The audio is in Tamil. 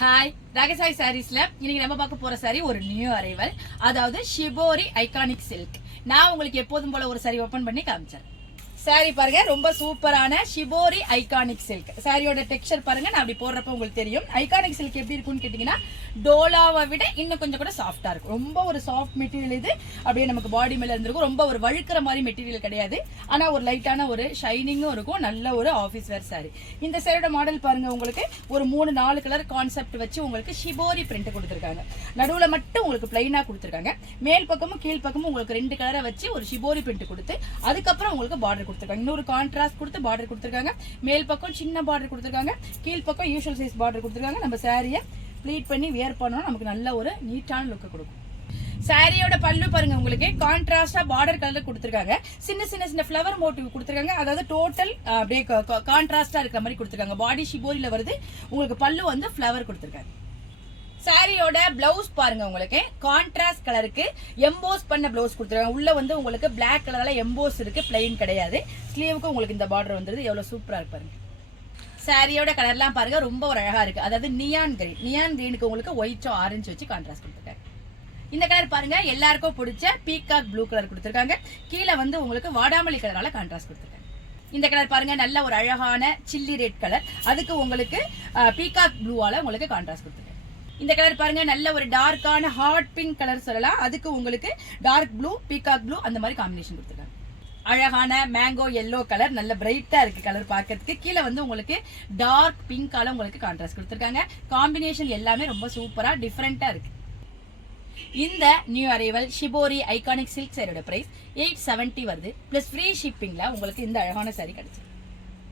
ஹாய் ராகசாய் சாரீஸ்ல இன்னைக்கு நம்ம பார்க்க போற சாரி ஒரு நியூ அரைவல், அதாவது ஷிபோரி ஐகானிக் சில்க். நான் உங்களுக்கு எப்போதும் போல ஒரு சாரி ஓபன் பண்ணி காமிச்சேன். சாரி பாருங்க, ரொம்ப சூப்பரான ஷிபோரி ஐகானிக் சில்க். சாரியோட டெக்ஸ்சர் பாருங்க, நான் அப்படி போடுறப்ப உங்களுக்கு தெரியும். ஐகானிக் சில்க் எப்படி இருக்கும்னு கேட்டீங்கன்னா டோலாவை விட இன்னும் கொஞ்சம் கூட சாஃப்டா இருக்கும். ரொம்ப ஒரு சாஃப்ட் மெட்டீரியல் இது. அப்படியே நமக்கு பாடி மேல இருந்திருக்கும். ரொம்ப ஒரு வழுக்கிற மாதிரி மெட்டீரியல் கிடையாது. ஆனா ஒரு லைட்டான ஒரு ஷைனிங்கும் இருக்கும். நல்ல ஒரு ஆஃபீஸ் வேர் சாரி. இந்த சாரியோட மாடல் பாருங்க, உங்களுக்கு ஒரு 3-4 கலர் கான்செப்ட் வச்சு உங்களுக்கு ஷிபோரி பிரிண்ட் கொடுத்துருக்காங்க. நடுவுல மட்டும் உங்களுக்கு பிளைனா கொடுத்துருக்காங்க. மேல் பக்கமும் கீழ் பக்கமும் உங்களுக்கு 2 கலரை வச்சு ஒரு ஷிபோரி பிரிண்ட் கொடுத்து அதுக்கப்புறம் உங்களுக்கு பார்டர் கொடுத்துருக்காங்க. இன்னொரு கான்ட்ராஸ்ட் கொடுத்து பார்டர் கொடுத்துருக்காங்க. மேல் பக்கம் சின்ன பார்டர் கொடுத்துருக்காங்க, கீழ் பக்கம் யூஷுவல் சைஸ் பார்டர் கொடுத்துருக்காங்க. நம்ம சாரியை ப்ளீட் பண்ணி வியர் பண்ணோம்னா நமக்கு நல்ல ஒரு நீட்டான லுக் கொடுக்கும். சாரியோட பல்லு பாருங்க, உங்களுக்கு கான்ட்ராஸ்டா பார்டர் கலர் கொடுத்துருக்காங்க. சின்ன சின்ன சின்ன ஃபிளவர் மோட்டிவ் கொடுத்துருக்காங்க. அதாவது டோட்டல் அப்படியே கான்ட்ராஸ்டா இருக்கிற மாதிரி கொடுத்துருக்காங்க. பாடி ஷிபோரியில வருது. உங்களுக்கு பல்லு வந்து ஃபிளவர் கொடுத்துருக்காங்க. சாரியோட பிளவுஸ் பாருங்க, உங்களுக்கு கான்ட்ராஸ்ட் கலருக்கு எம்போஸ் பண்ண பிளவுஸ் கொடுத்துருக்காங்க. உள்ள வந்து உங்களுக்கு பிளாக் கலர்ல எம்போஸ் இருக்கு, பிளைன் கிடையாது. ஸ்லீவுக்கு உங்களுக்கு இந்த பார்டர் வந்துருது. எவ்வளவு சூப்பரா இருக்கு பாருங்க. சாரியோட கலர்லாம் பாருங்க, ரொம்ப ஒரு அழகா இருக்கு. அதாவது நியான் கிரீன். நியான் கிரீனுக்கு உங்களுக்கு ஒயிட்டோ ஆரஞ்சு வச்சு கான்ட்ராஸ்ட் கொடுத்துருக்காங்க. இந்த கலர் பாருங்க, எல்லாருக்கும் பிடிச்ச பீகாக் ப்ளூ கலர் கொடுத்துருக்காங்க. கீழே வந்து உங்களுக்கு வாடாமல்லி கலரால கான்ட்ராஸ்ட் கொடுத்துருக்காங்க. இந்த கலர் பாருங்க, நல்ல ஒரு அழகான சில்லி ரெட் கலர். அதுக்கு உங்களுக்கு பீகாக் ப்ளூவால உங்களுக்கு கான்ட்ராஸ்ட் கொடுத்துருக்காங்க. இந்த கலர் பாருங்க, நல்ல ஒரு டார்க்கான ஹாட் பிங்க் கலர் சொல்லலாம். அதுக்கு உங்களுக்கு டார்க் ப்ளூ, பீகாக் ப்ளூ அந்த மாதிரி காம்பினேஷன் கொடுத்துருக்காங்க. அழகான மேங்கோ எல்லோ கலர், நல்ல பிரைட்டா இருக்கு கலர் பார்க்கறதுக்கு. கீழே வந்து உங்களுக்கு டார்க் பிங்கால உங்களுக்கு கான்ட்ராஸ்ட் கொடுத்துருக்காங்க. காம்பினேஷன் எல்லாமே ரொம்ப சூப்பரா டிஃபரெண்டா இருக்கு. இந்த new arrival shibori iconic silk சாரியோட பிரைஸ் 870 வருது. பிளஸ் ஃப்ரீ ஷிப்பிங்ல உங்களுக்கு இந்த அழகான சாரி கிடைச்சிருக்கு.